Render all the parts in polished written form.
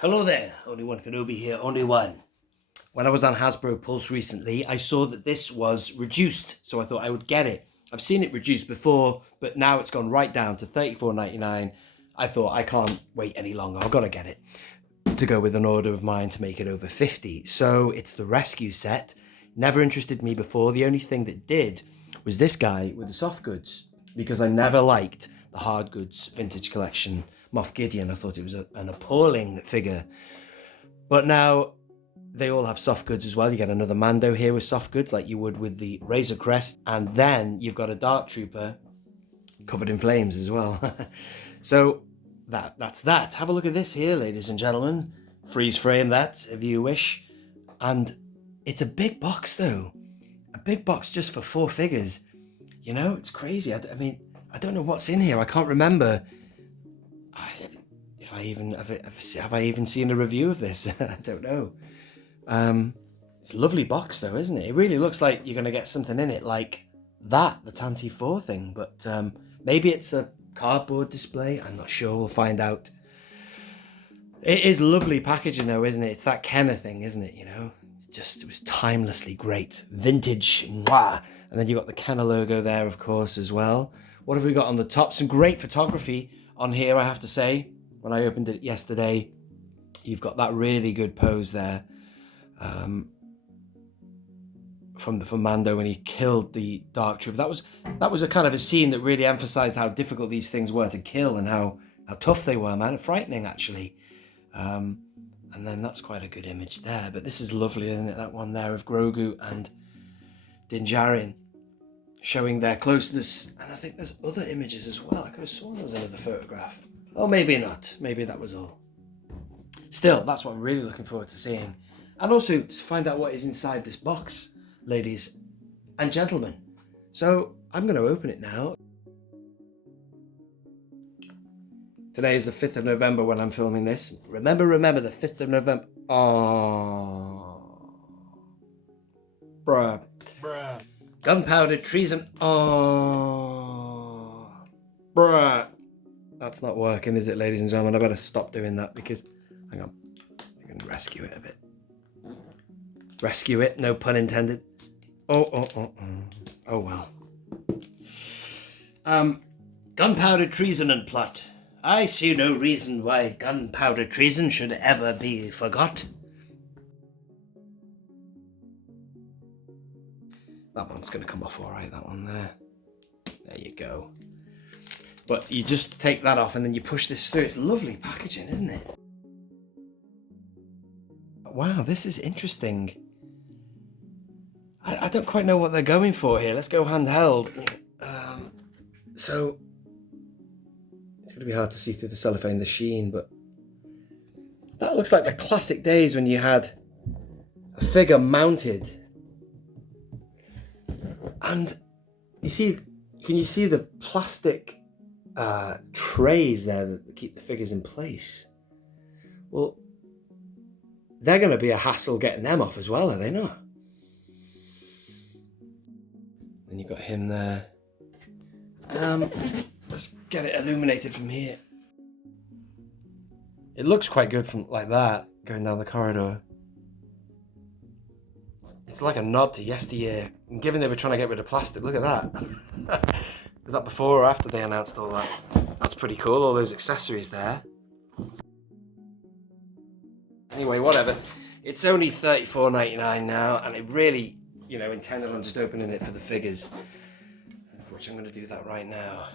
Hello there, only one Kenobi here, only one. When I was on Hasbro Pulse recently, I saw that this was reduced, so I thought I would get it. I've seen it reduced before, but now it's gone right down to $34.99. I thought I can't wait any longer, I've got to get it to go with an order of mine to make it over 50. So it's the rescue set. Never interested me before. The only thing that did was this guy with the soft goods, because I never liked the hard goods Vintage Collection Moff Gideon. I thought it was an appalling figure. But now they all have soft goods as well. You get another Mando here with soft goods like you would with the Razor Crest. And then you've got a Dark Trooper covered in flames as well. So that's that. Have a look at this here, ladies and gentlemen. Freeze frame that if you wish. And it's a big box though. A big box just for 4 figures. You know, it's crazy. I mean, I don't know what's in here. I can't remember if I even have I even seen a review of this. I don't know. It's a lovely box though, isn't it? It really looks like you're going to get something in it like that, the Tanty 4 thing. But maybe it's a cardboard display. I'm not sure. We'll find out. It is lovely packaging though, isn't it? It's that Kenner thing, isn't it? You know, it was timelessly great. Vintage. Mwah. And then you've got the Kenner logo there, of course, as well. What have we got on the top? Some great photography on here, I have to say. When I opened it yesterday, you've got that really good pose there from Mando when he killed the Dark Trooper. That was a kind of a scene that really emphasized how difficult these things were to kill and how tough they were, man. Frightening, actually. And then that's quite a good image there. But this is lovely, isn't it? That one there of Grogu and Din Djarin showing their closeness. And I think there's other images as well. I could have sworn there was another photograph. Oh, maybe not. Maybe that was all. Still, that's what I'm really looking forward to seeing. And also to find out what is inside this box, ladies and gentlemen. So I'm going to open it now. Today is the 5th of November when I'm filming this. Remember the 5th of November. Oh. Bruh. Gunpowder treason. Oh. Bruh. That's not working, is it, ladies and gentlemen? I better stop doing that because, hang on, I can rescue it a bit. Rescue it, no pun intended. Oh well. Gunpowder treason and plot. I see no reason why gunpowder treason should ever be forgot. That one's going to come off all right, that one there. There you go. But you just take that off and then you push this through. It's lovely packaging, isn't it? Wow, this is interesting. I don't quite know what they're going for here. Let's go handheld. So, it's going to be hard to see through the cellophane, the sheen, but that looks like the classic days when you had a figure mounted. And can you see the plastic trays there that keep the figures in place? Well, they're going to be a hassle getting them off as well, are they not? Then you've got him there. Let's get it illuminated from here. It looks quite good from like that, going down the corridor. It's like a nod to yesteryear. And given they were trying to get rid of plastic, look at that. Was that before or after they announced all that? That's pretty cool, all those accessories there. Anyway, whatever. It's only $34.99 now, and I really, intended on just opening it for the figures, which I'm going to do that right now.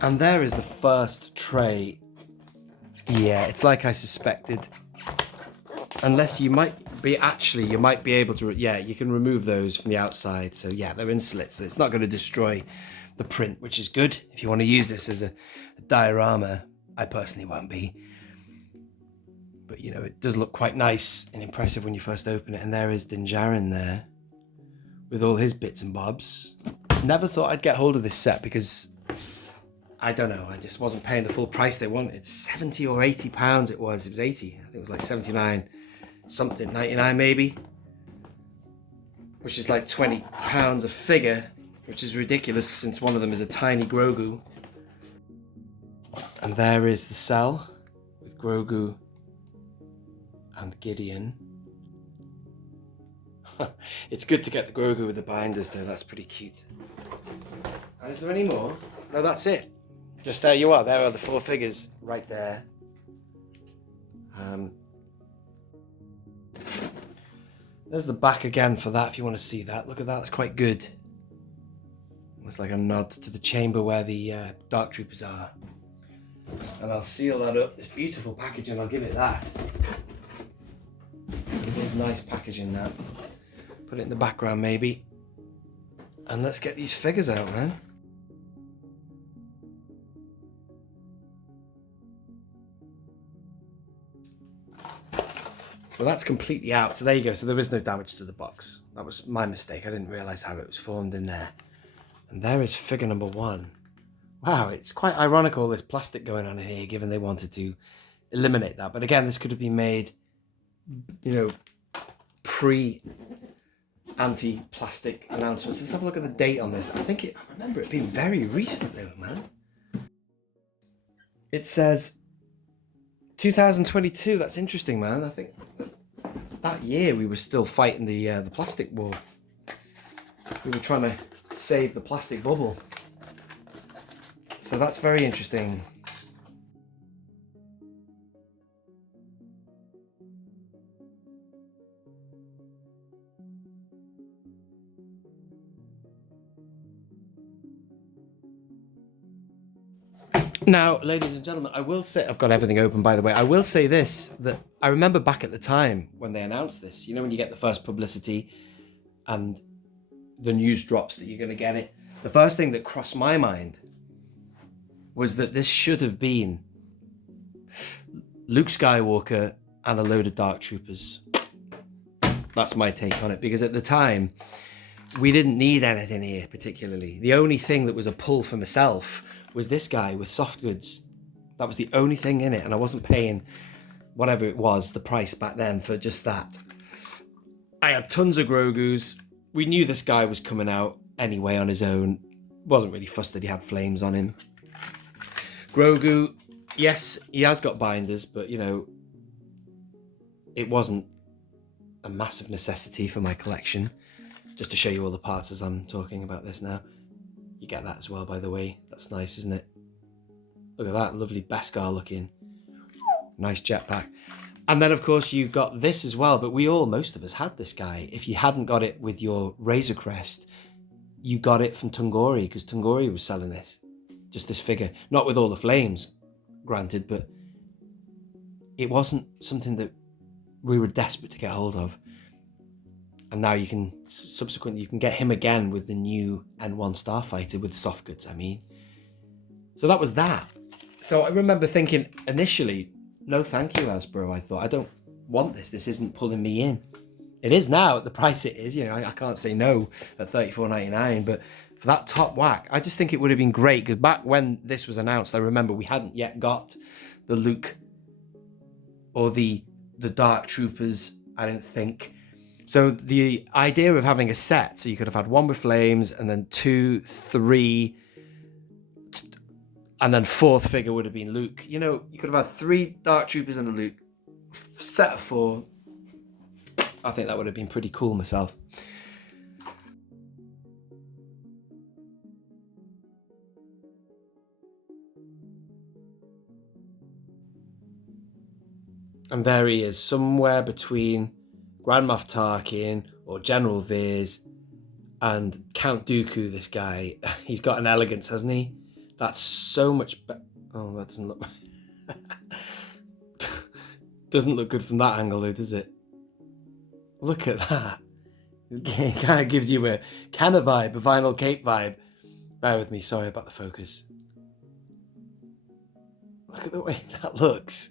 And there is the first tray. Yeah, it's like I suspected. Unless you might be able to, you can remove those from the outside. So yeah, they're in slits. So it's not going to destroy the print, which is good. If you want to use this as a diorama, I personally won't be. But it does look quite nice and impressive when you first open it. And there is Din Djarin there with all his bits and bobs. Never thought I'd get hold of this set because I don't know, I just wasn't paying the full price they wanted. It's 70 or 80 pounds it was 80. I think it was like 79 something, 99 maybe. Which is like £20 a figure. which is ridiculous since one of them is a tiny Grogu. And there is the cell with Grogu and Gideon. It's good to get the Grogu with the binders though, that's pretty cute. And is there any more? No, that's it. Just there you are, there are the 4 figures right there. There's the back again for that if you want to see that. Look at that, that's quite good. Almost like a nod to the chamber where the Dark Troopers are. And I'll seal that up. This beautiful packaging, I'll give it that. It is nice packaging that. Put it in the background maybe. And let's get these figures out, man. So that's completely out. So there you go. So there is no damage to the box. That was my mistake. I didn't realise how it was formed in there. And there is figure number 1. Wow, it's quite ironic all this plastic going on in here, given they wanted to eliminate that. But again, this could have been made, you know, pre-anti-plastic announcements. Let's have a look at the date on this. I remember it being very recent though, man. It says 2022. That's interesting, man. I think that year we were still fighting the plastic war. We were trying to save the plastic bubble. So that's very interesting. Now, ladies and gentlemen, I will say, I've got everything open by the way, I will say this, that I remember back at the time when they announced this, you know when you get the first publicity and the news drops that you're going to get it, the first thing that crossed my mind was that this should have been Luke Skywalker and a load of Dark Troopers. That's my take on it, because at the time, we didn't need anything here particularly. The only thing that was a pull for myself was this guy with soft goods. That was the only thing in it, and I wasn't paying whatever it was, the price back then, for just that. I had tons of Grogus. We knew this guy was coming out anyway on his own. Wasn't really fussed that he had flames on him. Grogu, yes, he has got binders, but you know, it wasn't a massive necessity for my collection. Just to show you all the parts as I'm talking about this now. You get that as well, by the way. That's nice, isn't it? Look at that, lovely Beskar looking. Nice jetpack. And then, of course, you've got this as well, but most of us had this guy. If you hadn't got it with your Razor Crest, you got it from Tungori, because Tungori was selling this. Just this figure. Not with all the flames, granted, but it wasn't something that we were desperate to get hold of. And now you can, subsequently, you can get him again with the new N1 Starfighter with soft goods, I mean. So that was that. So I remember thinking initially, no thank you, Hasbro. I thought, I don't want this. This isn't pulling me in. It is now at the price it is. You know, I can't say no at $34.99, but for that top whack, I just think it would have been great, because back when this was announced, I remember we hadn't yet got the Luke or the Dark Troopers, I don't think. So the idea of having a set, so you could have had one with flames and then 2, 3, and then 4th figure would have been Luke. You know, you could have had 3 Dark Troopers and a Luke, set of 4. I think that would have been pretty cool myself. And there he is, somewhere between Grand Moff Tarkin or General Veers and Count Dooku, this guy. He's got an elegance, hasn't he? That's so much better. Oh, that doesn't look... doesn't look good from that angle though, does it? Look at that. It kind of gives you a kind of vibe, a vinyl cape vibe. Bear with me, sorry about the focus. Look at the way that looks.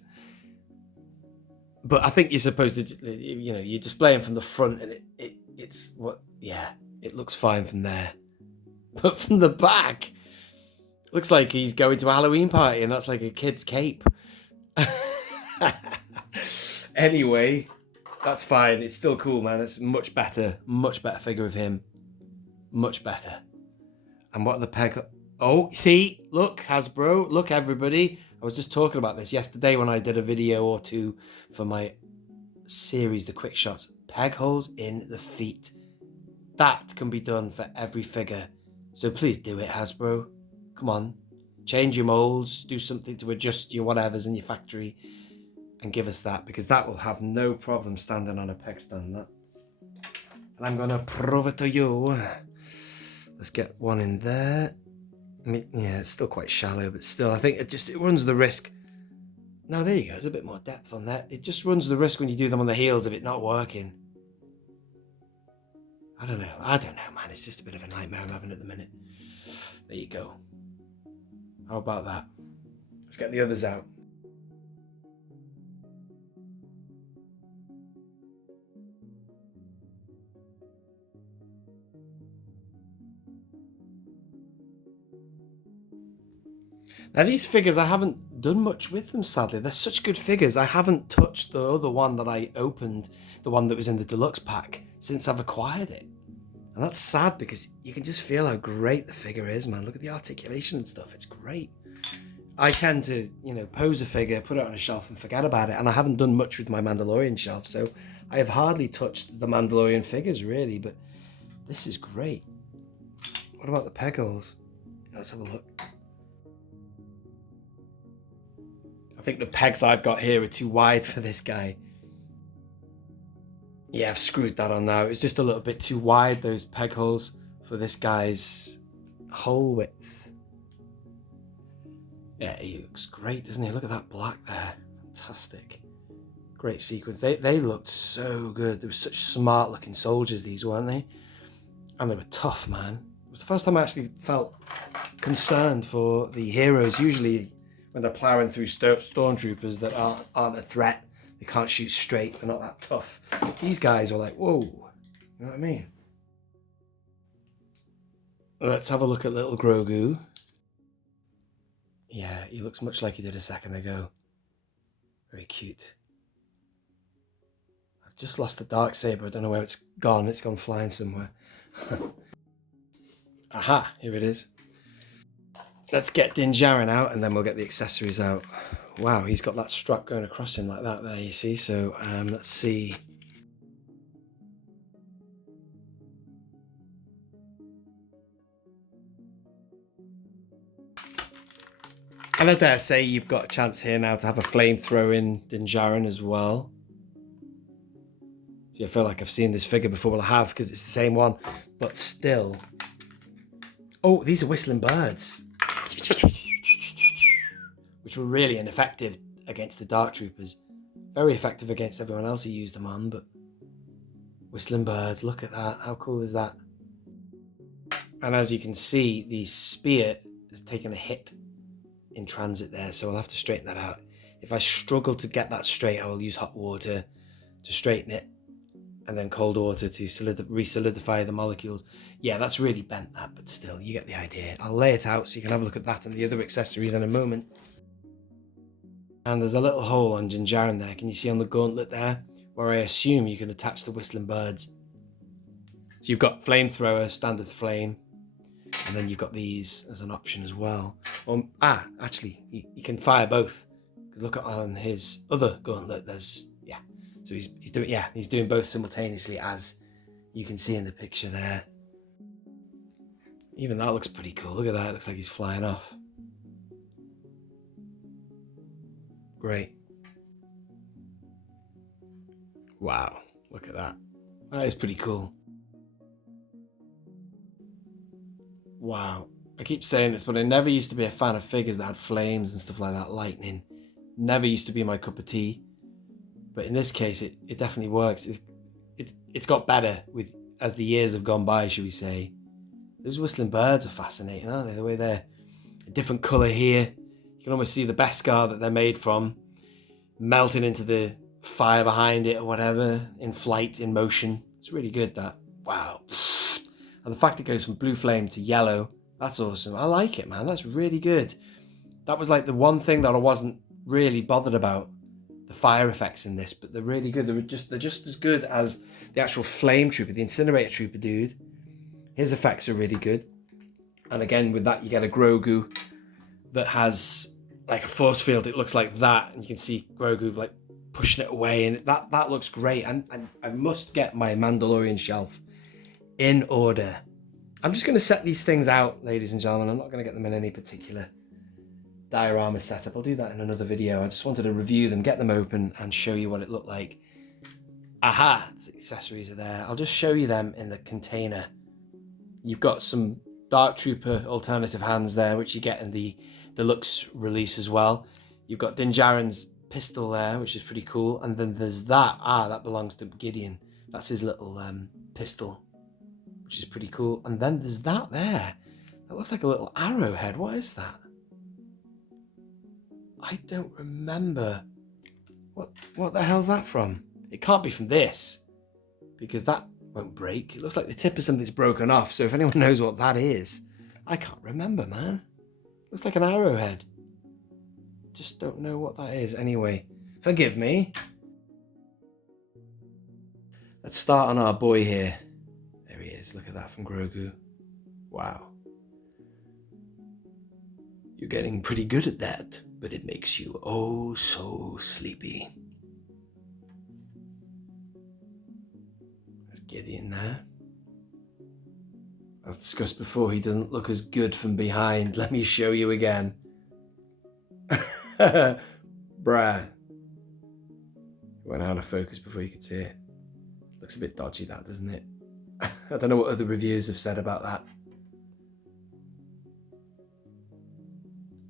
But I think you're supposed to, you know, you display them from the front and it's what, yeah, it looks fine from there. But from the back, looks like he's going to a Halloween party and that's like a kid's cape. Anyway, that's fine. It's still cool, man. It's much better figure of him. Much better. And what are the peg... Oh, see, look, Hasbro, look, everybody. I was just talking about this yesterday when I did a video or two for my series, the quick shots. Peg holes in the feet. That can be done for every figure. So please do it, Hasbro. Come on. Change your molds, do something to adjust your whatevers in your factory, and give us that, because that will have no problem standing on a peg stand. That. And I'm going to prove it to you. Let's get one in there. I mean, yeah, it's still quite shallow, but still, I think it runs the risk. No, there you go. There's a bit more depth on that. It just runs the risk when you do them on the heels of it not working. I don't know, man. It's just a bit of a nightmare I'm having at the minute. There you go. How about that? Let's get the others out. Now these figures, I haven't done much with them, sadly. They're such good figures. I haven't touched the other one that I opened, the one that was in the deluxe pack, since I've acquired it. And that's sad because you can just feel how great the figure is, man. Look at the articulation and stuff. It's great. I tend to, pose a figure, put it on a shelf and forget about it. And I haven't done much with my Mandalorian shelf, so I have hardly touched the Mandalorian figures, really. But this is great. What about the peg holes? Let's have a look. I think the pegs I've got here are too wide for this guy. Yeah, I've screwed that on now. It's just a little bit too wide, those peg holes, for this guy's hole width. Yeah, he looks great, doesn't he? Look at that black there. Fantastic. Great sequence. They looked so good. They were such smart looking soldiers, these, weren't they? And they were tough, man. It was the first time I actually felt concerned for the heroes. Usually when they're ploughing through stormtroopers that aren't a threat, they can't shoot straight, they're not that tough. These guys are like, whoa, you know what I mean? Let's have a look at little Grogu. Yeah, he looks much like he did a second ago. Very cute. I've just lost the Darksaber. I don't know where it's gone. It's gone flying somewhere. Aha, here it is. Let's get Din Djarin out and then we'll get the accessories out. Wow, he's got that strap going across him like that there, you see. So let's see. And I dare say you've got a chance here now to have a flamethrowing Din Djarin as well. See, I feel like I've seen this figure before. Well, I have, because it's the same one, but still. Oh, these are whistling birds, which were really ineffective against the Dark Troopers. Very effective against everyone else he used them on, but whistling birds, look at that. How cool is that? And as you can see, the spear has taken a hit in transit there, so I'll have to straighten that out. If I struggle to get that straight, I will use hot water to straighten it, and then cold water to re-solidify the molecules. Yeah, that's really bent that, but still, you get the idea. I'll lay it out so you can have a look at that and the other accessories in a moment. And there's a little hole on Din Djarin there. Can you see on the gauntlet there? Where I assume you can attach the whistling birds. So you've got flamethrower, standard flame, and then you've got these as an option as well. Actually, you can fire both. Because look at on his other gauntlet, there's, yeah. So he's doing both simultaneously, as you can see in the picture there. Even that looks pretty cool. Look at that, it looks like he's flying off. Great. Wow, look at that. That is pretty cool. Wow. I keep saying this, but I never used to be a fan of figures that had flames and stuff like that, lightning. Never used to be my cup of tea. But in this case, it definitely works. It's got better with as the years have gone by, should we say. Those whistling birds are fascinating, aren't they? The way they're a different colour here. You can almost see the Beskar that they're made from melting into the fire behind it or whatever, in flight, in motion. It's really good, that. Wow. And the fact it goes from blue flame to yellow, that's awesome. I like it, man. That's really good. That was like the one thing that I wasn't really bothered about, the fire effects in this, but they're really good. They're just as good as the actual flame trooper, the incinerator trooper dude. His effects are really good. And again, with that, you get a Grogu that has like a force field. It looks like that. And you can see Grogu like pushing it away. And that looks great. And I must get my Mandalorian shelf in order. I'm just going to set these things out, ladies and gentlemen. I'm not going to get them in any particular diorama setup. I'll do that in another video. I just wanted to review them, get them open, and show you what it looked like. Aha, the accessories are there. I'll just show you them in the container. You've got some Dark Trooper alternative hands there, which you get in the deluxe release as well. You've got Din Djarin's pistol there, which is pretty cool. And then there's that. That belongs to Gideon. That's his little pistol, which is pretty cool. And then there's that there. That looks like a little arrowhead. What is that? I don't remember. What the hell's that from? It can't be from this, because that won't break. It looks like the tip of something's broken off. So if anyone knows what that is, I can't remember, man. Looks like an arrowhead. Just don't know what that is. Anyway, forgive me. Let's start on our boy here. There he is. Look at that from Grogu. Wow. You're getting pretty good at that, but it makes you oh so sleepy. There's Gideon there. As discussed before, he doesn't look as good from behind. Let me show you again. Bruh. Went out of focus before you could see it. Looks a bit dodgy, that, doesn't it? I don't know what other reviews have said about that.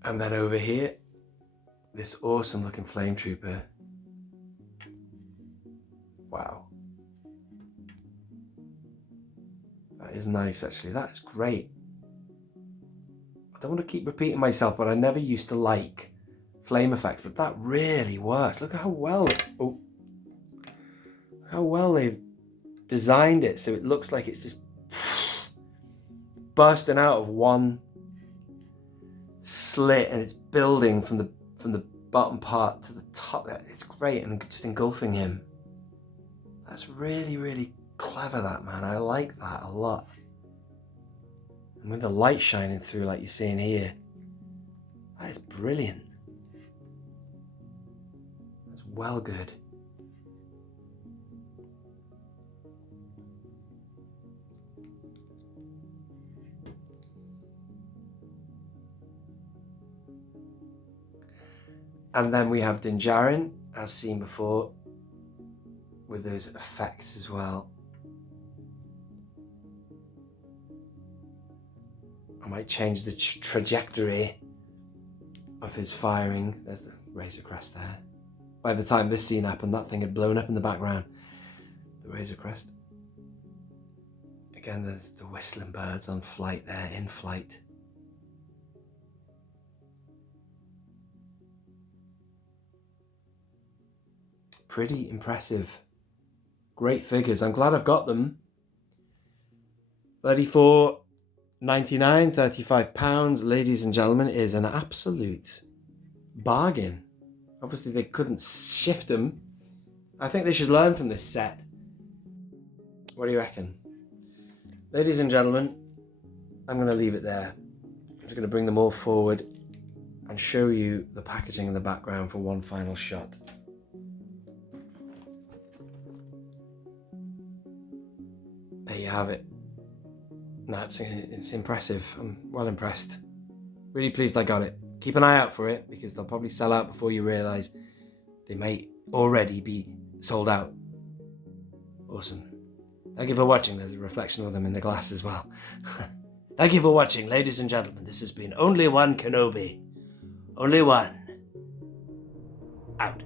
And then over here, this awesome looking flame trooper. Wow. That is nice, actually. That is great. I don't want to keep repeating myself, but I never used to like flame effects, but that really works. Look at how well they've designed it so it looks like it's just bursting out of one slit and it's building from the bottom part to the top. It's great, and just engulfing him. That's really, really clever, that, man. I like that a lot. And with the light shining through like you're seeing here, that is brilliant. That's well good. And then we have Din Djarin, as seen before, with those effects as well. I might change the trajectory of his firing. There's the Razor Crest there. By the time this scene happened, that thing had blown up in the background. The Razor Crest. Again, there's the whistling birds on flight there, in flight. Pretty impressive. Great figures. I'm glad I've got them. $34.99, £35, ladies and gentlemen, is an absolute bargain. Obviously, they couldn't shift them. I think they should learn from this set. What do you reckon? Ladies and gentlemen, I'm going to leave it there. I'm just going to bring them all forward and show you the packaging in the background for one final shot. There you have it. No, it's impressive. I'm well impressed. Really pleased I got it. Keep an eye out for it, because they'll probably sell out before you realise they may already be sold out. Awesome. Thank you for watching. There's a reflection of them in the glass as well. Thank you for watching, ladies and gentlemen. This has been Only One Kenobi. Only one. Out.